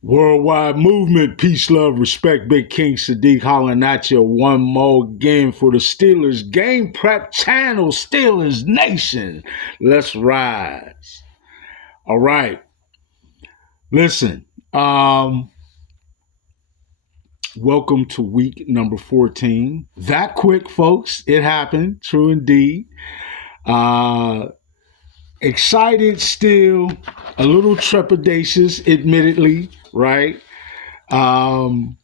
Worldwide movement, peace, love, respect. Big King Sadiq hollering at you one more again for the Steelers Game Prep Channel, Steelers Nation. Let's rise. All right. Listen, welcome to week number 14. That quick, folks. It happened. True indeed. Uh, Excited still, a little trepidatious, admittedly, right? Um,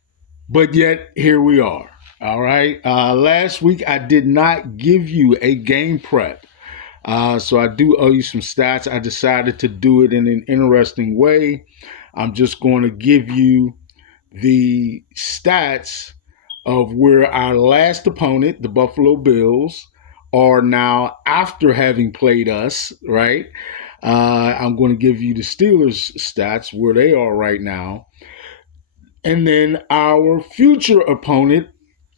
But yet, here we are. All right. Last week, I did not give you a game prep. So I do owe you some stats. I decided to do it in an interesting way. I'm just going to give you the stats of where our last opponent, the Buffalo Bills, are now after having played us, right? I'm going to give you the Steelers stats where they are right now. And then our future opponent,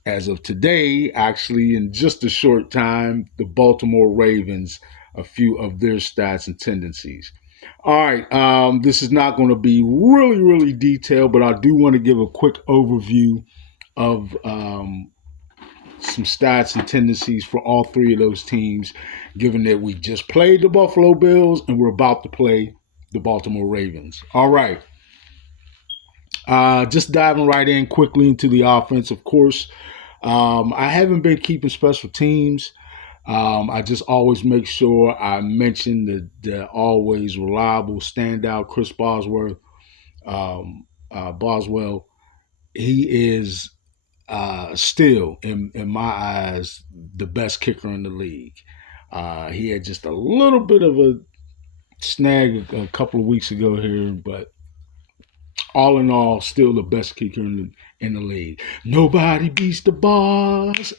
as of today, actually in just a short time, the Baltimore Ravens, a few of their stats and tendencies. All right, this is not going to be really, really detailed, but I do want to give a quick overview of some stats and tendencies for all three of those teams, given that we just played the Buffalo Bills and we're about to play the Baltimore Ravens. All right. Just diving right in quickly into the offense, of course. I haven't been keeping special teams. I just always make sure I mention the always reliable standout Chris Boswell. Boswell, he is still, in my eyes, the best kicker in the league. He had just a little bit of a snag a couple of weeks ago here, but all in all, still the best kicker in the league. Nobody beats the boss.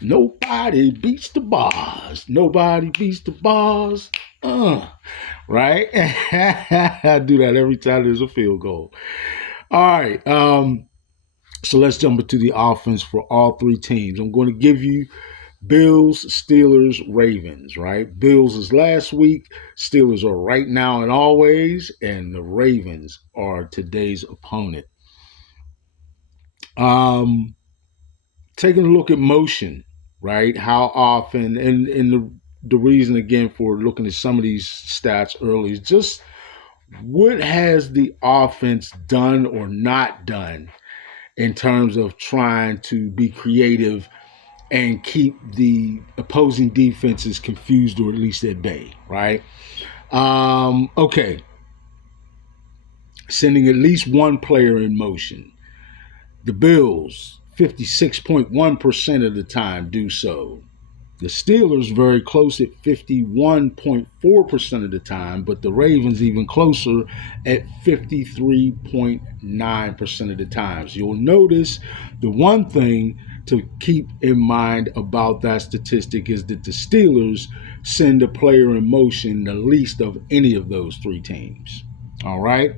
Nobody beats the boss. Nobody beats the boss. Right? I do that every time there's a field goal. All right. So let's jump into the offense for all three teams. I'm going to give you Bills, Steelers, Ravens, right? Bills is last week. Steelers are right now and always. And the Ravens are today's opponent. Taking a look at motion, right? How often, and the reason, again, for looking at some of these stats early is just what has the offense done or not done in terms of trying to be creative and keep the opposing defenses confused or at least at bay, right? Okay. Sending at least one player in motion. The Bills, 56.1% of the time, do so. The Steelers very close at 51.4% of the time, but the Ravens even closer at 53.9% of the times. You'll notice the one thing to keep in mind about that statistic is that the Steelers send a player in motion the least of any of those three teams. All right.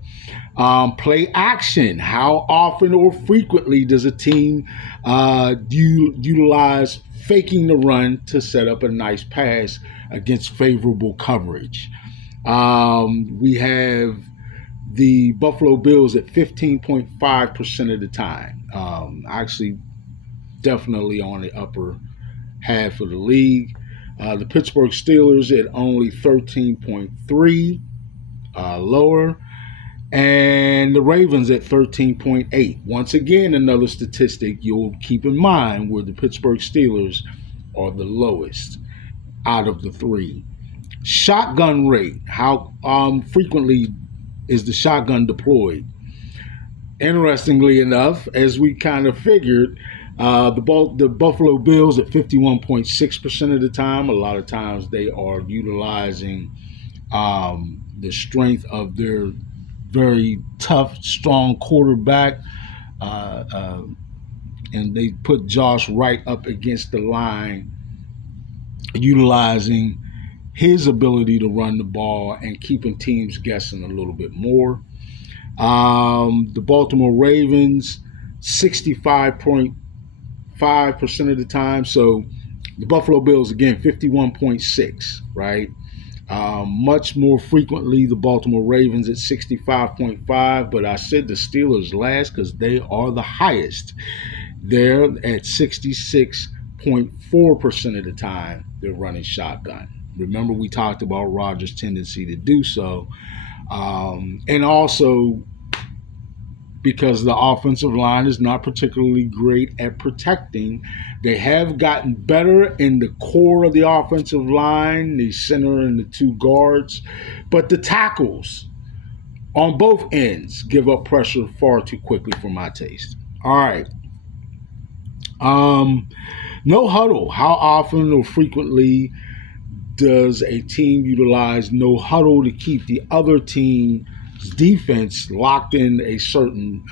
Play action. How often or frequently does a team utilize faking the run to set up a nice pass against favorable coverage? We have the Buffalo Bills at 15.5% of the time. Actually, definitely on the upper half of the league. The Pittsburgh Steelers at only 13.3%. Lower, and the Ravens at 13.8. Once again, another statistic you'll keep in mind where the Pittsburgh Steelers are the lowest out of the three. Shotgun rate. How frequently is the shotgun deployed? Interestingly enough, as we kind of figured, the Buffalo Bills at 51.6% of the time. A lot of times they are utilizing the strength of their very tough, strong quarterback. And they put Josh Wright up against the line, utilizing his ability to run the ball and keeping teams guessing a little bit more. The Baltimore Ravens, 65.5% of the time. So the Buffalo Bills, again, 51.6, right? Much more frequently, the Baltimore Ravens at 65.5, but I said the Steelers last because they are the highest. They're at 66.4% of the time they're running shotgun. Remember, we talked about Rodgers' tendency to do so. And also because the offensive line is not particularly great at protecting. They have gotten better in the core of the offensive line, the center and the two guards, but the tackles on both ends give up pressure far too quickly for my taste. All right. No huddle. How often or frequently does a team utilize no huddle to keep the other team's defense locked in a certain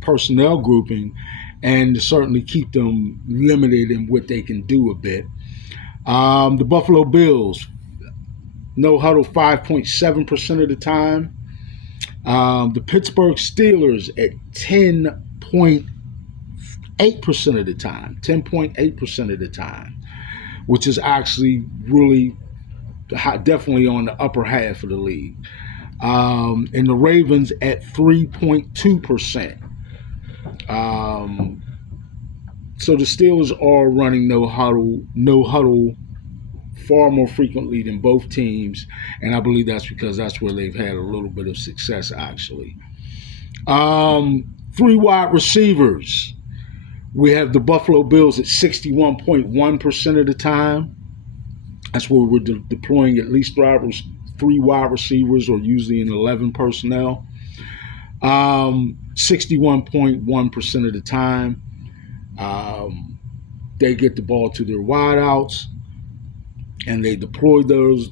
personnel grouping and to certainly keep them limited in what they can do a bit? The Buffalo Bills, no huddle 5.7% of the time. The Pittsburgh Steelers at 10.8% of the time, 10.8% of the time, which is actually really definitely on the upper half of the league. And the Ravens at 3.2%. So the Steelers are running no huddle far more frequently than both teams, and I believe that's because that's where they've had a little bit of success actually. Three wide receivers. We have the Buffalo Bills at 61.1% of the time. That's where we're deploying at least three wide receivers, or usually in 11 personnel. 61.1% of the time, they get the ball to their wideouts, and they deploy those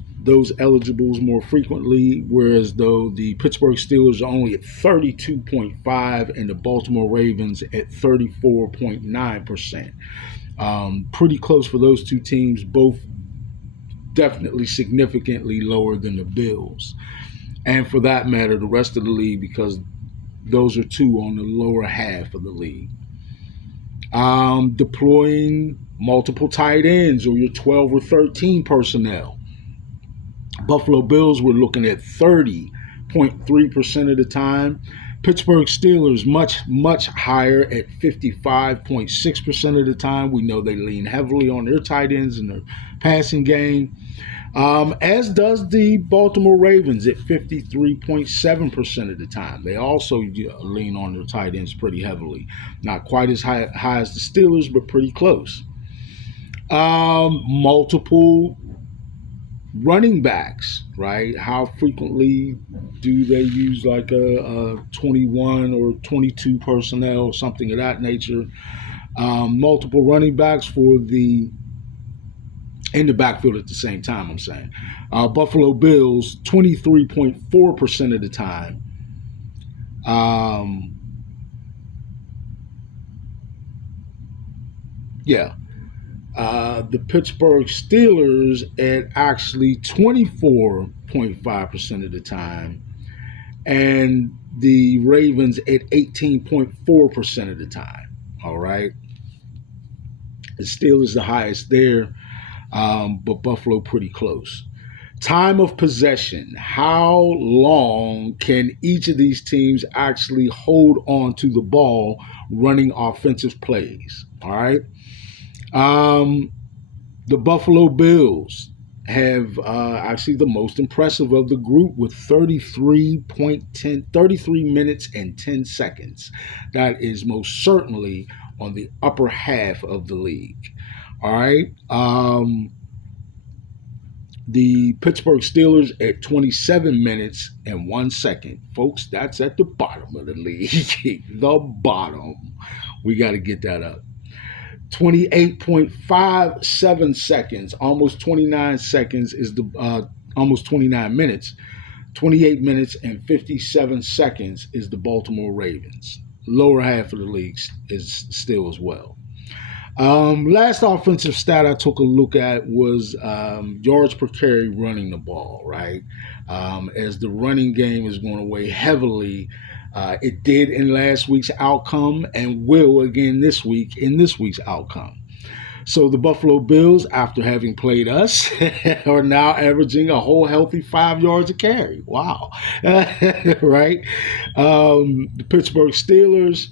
eligibles more frequently, whereas though the Pittsburgh Steelers are only at 32.5 and the Baltimore Ravens at 34.9%. Pretty close for those two teams, both definitely significantly lower than the Bills. And for that matter, the rest of the league, because those are two on the lower half of the league. Deploying multiple tight ends or your 12 or 13 personnel. Buffalo Bills, we're looking at 30.3% of the time. Pittsburgh Steelers, much higher at 55.6% of the time. We know they lean heavily on their tight ends in their passing game, as does the Baltimore Ravens at 53.7% of the time. They also lean on their tight ends pretty heavily. Not quite as high as the Steelers, but pretty close. Multiple running backs, right? How frequently do they use like a 21 or 22 personnel or something of that nature? Multiple running backs in the backfield at the same time, I'm saying. Buffalo Bills, 23.4% of the time. The Pittsburgh Steelers at actually 24.5% of the time, and the Ravens at 18.4% of the time. All right. The Steelers the highest there, but Buffalo pretty close. Time of possession. How long can each of these teams actually hold on to the ball running offensive plays? All right. The Buffalo Bills have actually the most impressive of the group with 33 minutes and 10 seconds. That is most certainly on the upper half of the league. All right. The Pittsburgh Steelers at 27 minutes and 1 second. Folks, that's at the bottom of the league. The bottom. We got to get that up. 28.57 seconds, almost 29 seconds is the almost 29 minutes. 28 minutes and 57 seconds is the Baltimore Ravens. Lower half of the league is still as well. Last offensive stat I took a look at was yards per carry running the ball, right? As the running game is going to weigh heavily. It did in last week's outcome and will again this week in this week's outcome. So the Buffalo Bills, after having played us, are now averaging a whole healthy 5 yards a carry. Wow. Right? The Pittsburgh Steelers,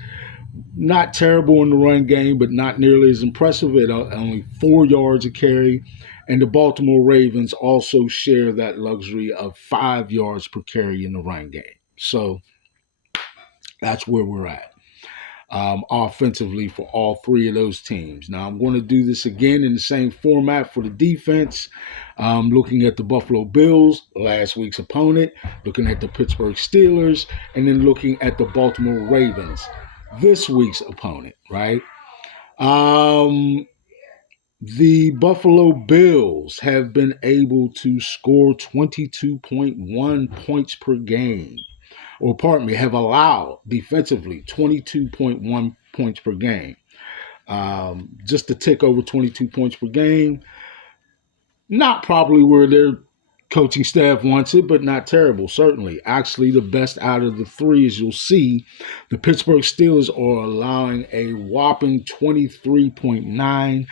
not terrible in the run game, but not nearly as impressive at only 4 yards a carry. And the Baltimore Ravens also share that luxury of 5 yards per carry in the run game. So that's where we're at offensively for all three of those teams. Now, I'm going to do this again in the same format for the defense, looking at the Buffalo Bills, last week's opponent, looking at the Pittsburgh Steelers, and then looking at the Baltimore Ravens, this week's opponent, right? The Buffalo Bills have been able to score 22.1 points per game, or pardon me, have allowed defensively 22.1 points per game. Just a tick over 22 points per game. Not probably where their coaching staff wants it, but not terrible, certainly. Actually, the best out of the three, as you'll see, the Pittsburgh Steelers are allowing a whopping 23.9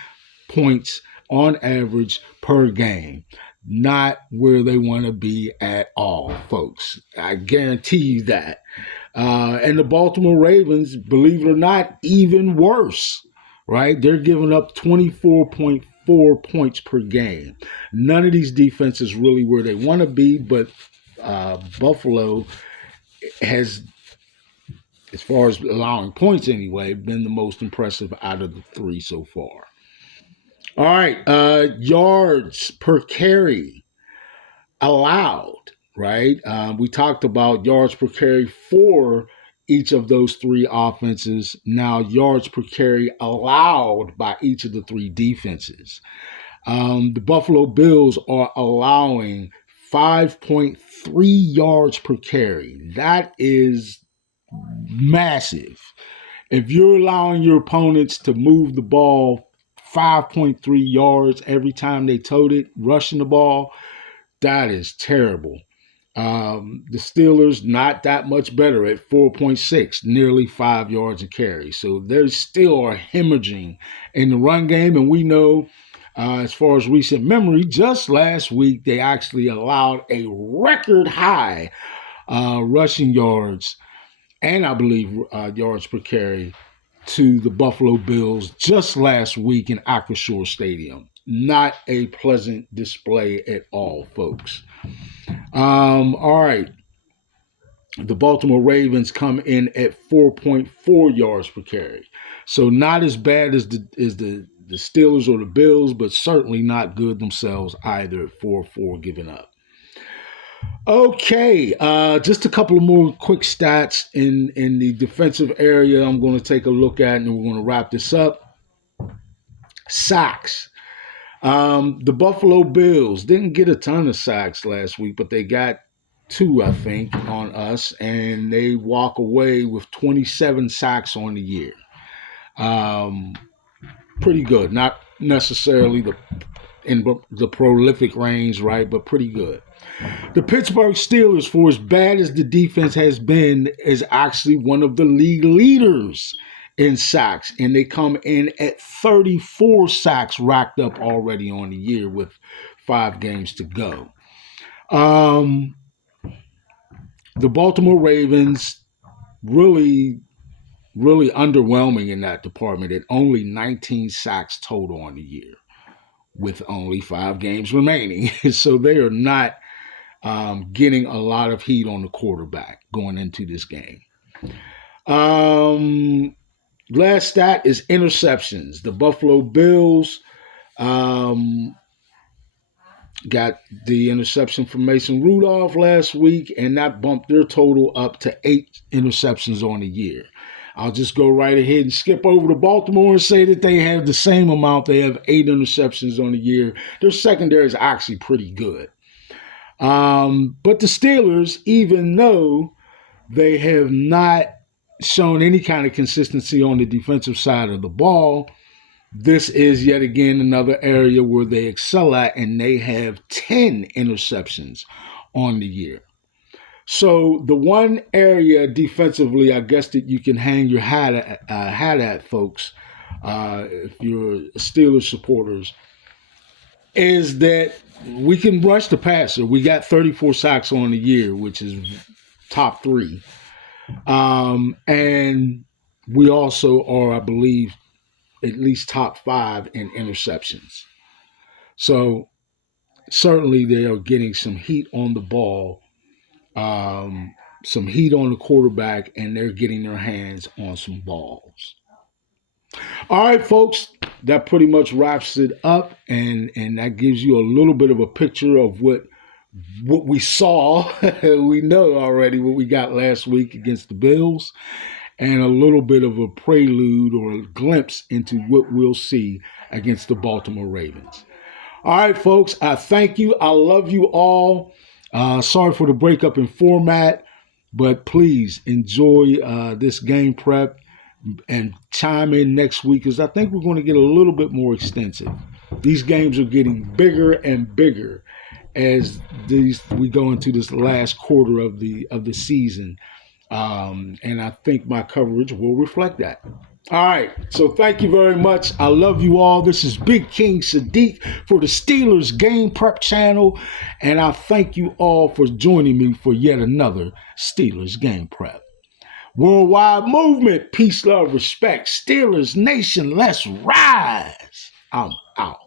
points on average per game. Not where they want to be at all, folks. I guarantee you that. And the Baltimore Ravens, believe it or not, even worse, right? They're giving up 24.4 points per game. None of these defenses really where they want to be, but Buffalo has, as far as allowing points anyway, been the most impressive out of the three so far. All right, yards per carry allowed, right? We talked about yards per carry for each of those three offenses. Now, yards per carry allowed by each of the three defenses. The Buffalo Bills are allowing 5.3 yards per carry. That is massive. If you're allowing your opponents to move the ball 5.3 yards every time they tote it, rushing the ball, that is terrible. The Steelers, not that much better at 4.6, nearly 5 yards a carry. So they still are hemorrhaging in the run game. And we know, as far as recent memory, just last week, they actually allowed a record high rushing yards and I believe yards per carry to the Buffalo Bills just last week in Acrisure Stadium. Not a pleasant display at all, folks. All right. The Baltimore Ravens come in at 4.4 yards per carry. So not as bad as the Steelers or the Bills, but certainly not good themselves either at 4-4 giving up. Okay, just a couple of more quick stats in the defensive area I'm going to take a look at, and we're going to wrap this up. Sacks. The Buffalo Bills didn't get a ton of sacks last week, but they got 2, I think, on us, and they walk away with 27 sacks on the year. Pretty good. Not necessarily in the prolific range, right, but pretty good. The Pittsburgh Steelers, for as bad as the defense has been, is actually one of the league leaders in sacks, and they come in at 34 sacks racked up already on the year with 5 games to go. The Baltimore Ravens really underwhelming in that department at only 19 sacks total on the year with only 5 games remaining. So they are not getting a lot of heat on the quarterback going into this game. Last stat is interceptions. The Buffalo Bills got the interception from Mason Rudolph last week, and that bumped their total up to 8 interceptions on the year. I'll just go right ahead and skip over to Baltimore and say that they have the same amount. They have 8 interceptions on the year. Their secondary is actually pretty good. But the Steelers, even though they have not shown any kind of consistency on the defensive side of the ball, this is yet again another area where they excel at, and they have 10 interceptions on the year. So the one area defensively, I guess, that you can hang your hat at folks, if you're Steelers supporters, is that we can rush the passer. We got 34 sacks on the year, which is top 3. And we also are, I believe, at least top 5 in interceptions. So certainly they are getting some heat on the ball, some heat on the quarterback, and they're getting their hands on some balls. All right, folks, that pretty much wraps it up, and that gives you a little bit of a picture of what we saw. We know already what we got last week against the Bills, and a little bit of a prelude or a glimpse into what we'll see against the Baltimore Ravens. All right, folks, I thank you. I love you all. Sorry for the breakup in format, but please enjoy this game prep and chime in next week, because I think we're going to get a little bit more extensive. These games are getting bigger and bigger as we go into this last quarter of the season, and I think my coverage will reflect that. All right, so thank you very much. I love you all. This is Big King Sadiq for the Steelers Game Prep channel, and I thank you all for joining me for yet another Steelers Game Prep. Worldwide movement, peace, love, respect. Steelers Nation, let's rise. I'm out.